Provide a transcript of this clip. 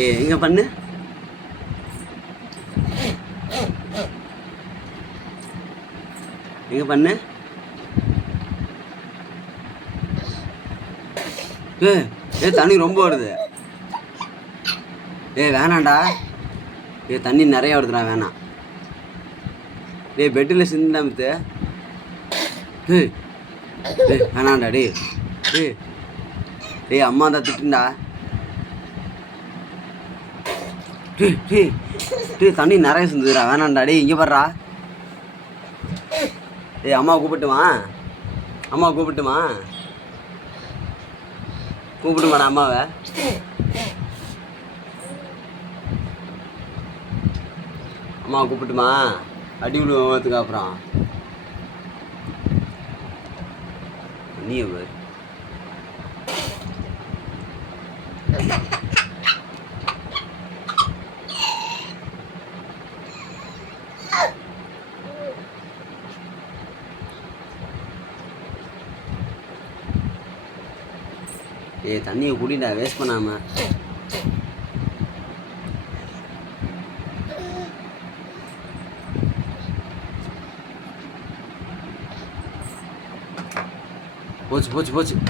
ஏய் எங்க பண்ணு. எங்க பண்ணு. ஏய் தண்ணி ரொம்ப வருது. ஏய் வேணாண்டா. ஏய் தண்ணி நிறைய வருதுடா, வேணாம். டேய் பெட்டில் சிந்தாமத்து. ஏய் ஏய் வேணாண்டா. டேய் டேய் டேய் அம்மா தான் திட்டுண்டா. டேய் டேய் டேய் தண்ணி நிறைய சிந்துதுடா, வேணாண்டா. டேய் இங்கே வர்றா. டேய் அம்மாவை கூப்பிட்டுமா? அம்மாவை கூப்பிட்டுமா? கூப்பிட்டுமாடா அம்மாவை. அம்மாவை கூப்பிட்டுமா? அடி விடுவோத்துக்கு அப்புறம் நீ பாரு. ஏய் தண்ணியை குடிடா, வேஸ்ட் பண்ணாம. போச்சு போச்சு போச்சு.